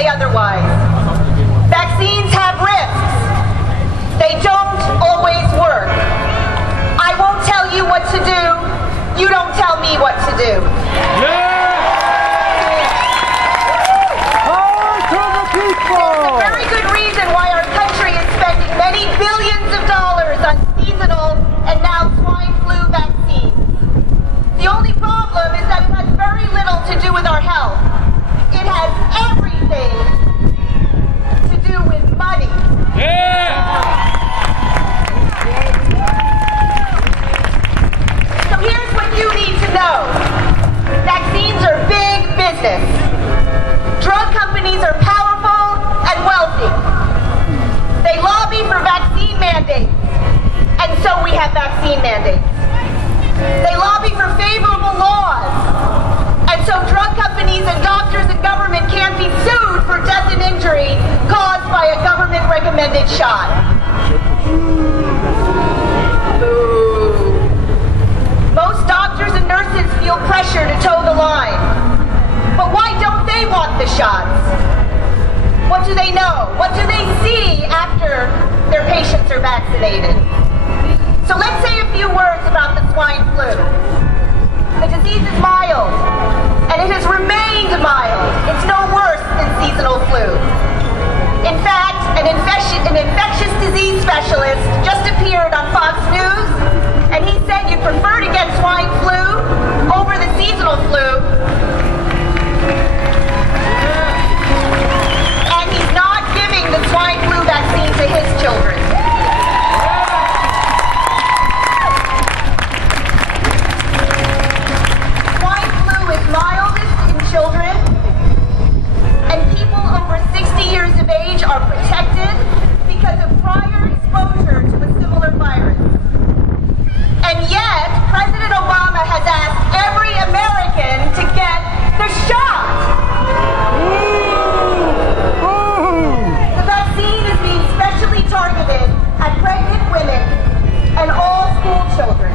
say otherwise. Vaccines have risks. They don't always work. I won't tell you what to do. You don't tell me what to do. There's a very good reason why our country is spending many billions of dollars on seasonal and now swine flu vaccines. The only problem is that it has very little to do with our health. It has everything to do with money. So here's what you need to know. Vaccines are big business. Drug companies are powerful and wealthy. They lobby for vaccine mandates, and so we have vaccine mandates. They lobby for favorable laws, and so drug companies and doctors and government can't be sued for death and injury caused by a government-recommended shot. Most doctors and nurses feel pressure to toe the line. But why don't they want the shots? What do they know? What do they see after their patients are vaccinated? So let's say a few words about the swine flu. The disease is mild, and it has remained mild. It's no worse than seasonal flu. In fact, an infectious disease specialist just appeared on Fox News, and he said you'd prefer to get swine flu over the seasonal flu. And he's not giving the swine flu vaccine to his children. Swine flu is mildest in children, and people over 60 years of age are protected because of prior exposure to a similar virus. And yet, President Obama has asked every American to get the shot. The vaccine is being specially targeted at pregnant women and all school children.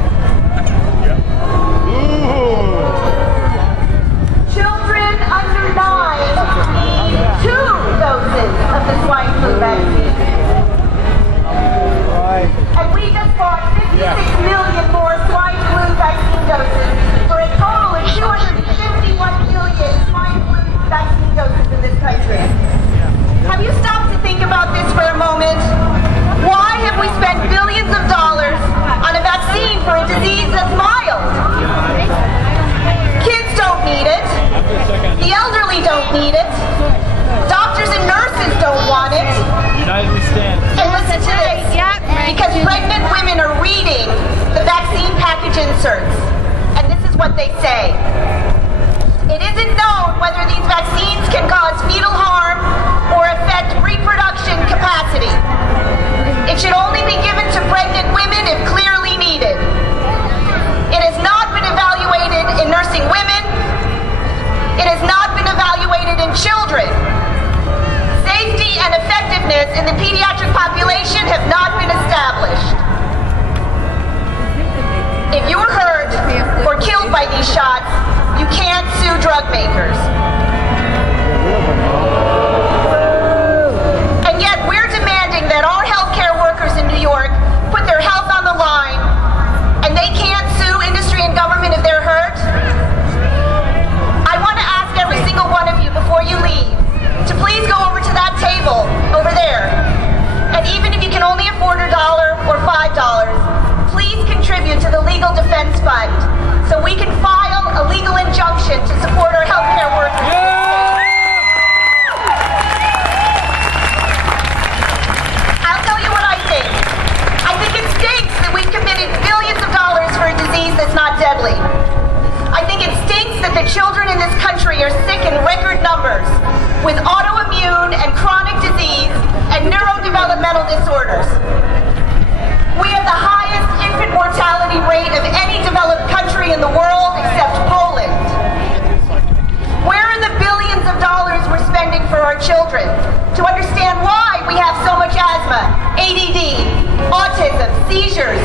Children under 9 need 2 doses of the swine flu vaccine. And we just bought 56 million more swine flu vaccine doses for a total of 251 million swine flu vaccine doses in this country. Have you stopped to think about this for a moment? Why have we spent billions of dollars on a vaccine for a disease that's mild? Kids don't need it. The elderly don't need it. Doctors and nurses don't want it. And listen to this. Because pregnant women are reading the vaccine package inserts, and this is what they say. It isn't known whether these vaccines can cause fetal harm or affect reproduction capacity. It should only be given to pregnant women if clearly needed. It has not been evaluated in nursing women. It has not been evaluated in children. Safety and effectiveness in the pediatric population have not been established. If you were hurt or killed by these shots, you can't sue drug makers. And yet we're demanding that our healthcare workers in New York put their health on the line, and they can't sue industry and government if they're hurt. I want to ask every single one of you before you leave to please go over to that table over there. And even if you can only afford $1 or $5, please contribute to the Legal Defense Fund so we can file a legal injunction to support our healthcare workers. I'll tell you what I think. I think it stinks that we've committed billions of dollars for a disease that's not deadly. I think it stinks that the children in this country are sick in record numbers with autoimmune and chronic disease and neurodevelopmental disorders. We have the highest infant mortality rate of any developed country in the world except Poland. Where are the billions of dollars we're spending for our children to understand why we have so much asthma, ADD, autism, seizures,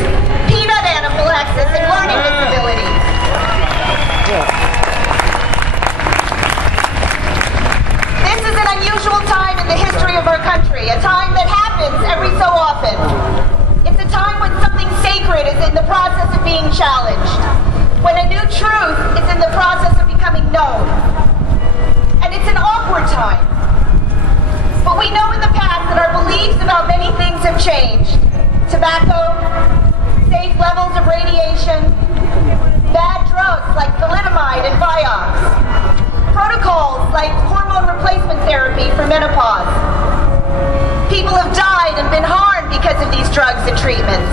peanut anaphylaxis, and learning disabilities? This is an unusual being challenged, when a new truth is in the process of becoming known. And it's an awkward time. But we know in the past that our beliefs about many things have changed. Tobacco, safe levels of radiation, bad drugs like thalidomide and Vioxx, protocols like hormone replacement therapy for menopause. People have died and been harmed because of these drugs and treatments.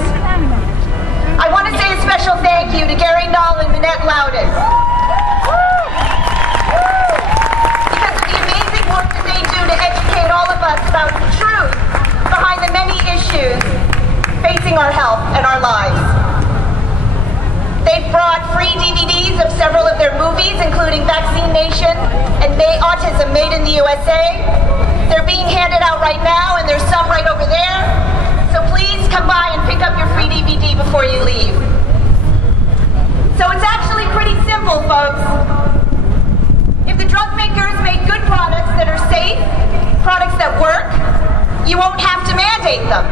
I want to say a special thank you to Gary Null and Minette Loudon. Because of the amazing work that they do to educate all of us about the truth behind the many issues facing our health and our lives. They've brought free DVDs of several of their movies, including Vaccine Nation and Autism Made in the USA. They're being handed out right now, and there's some right over there. So please come by and pick up your free DVD before you leave. So it's actually pretty simple, folks. If the drug makers make good products that are safe, products that work, you won't have to mandate them.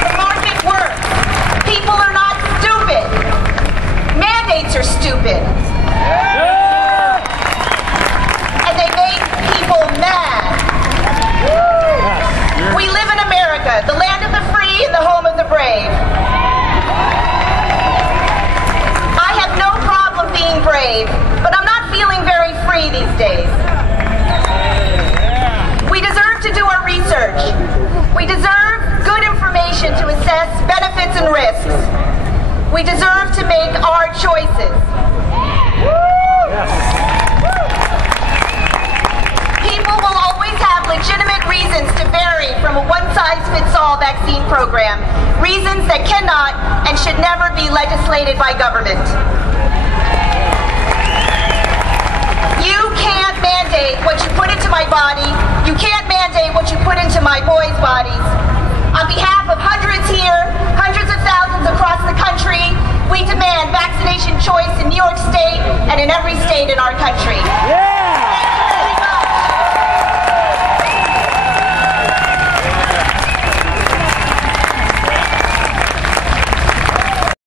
The market works. People are not stupid. Mandates are stupid. And they make people mad. We live in America, the land of the free and the home of the brave. I have no problem being brave, but I'm not feeling very free these days. We deserve to do our research. We deserve good information to assess benefits and risks. We deserve to make our choices. People will always have legitimate reasons to vary from a one-size-fits-all vaccine program, reasons that cannot and should never be legislated by government. You can't mandate what you put into my body. You can't mandate what you put into my boys' bodies. On behalf of hundreds here, hundreds of thousands across the country, we demand vaccination choice in New York State and in every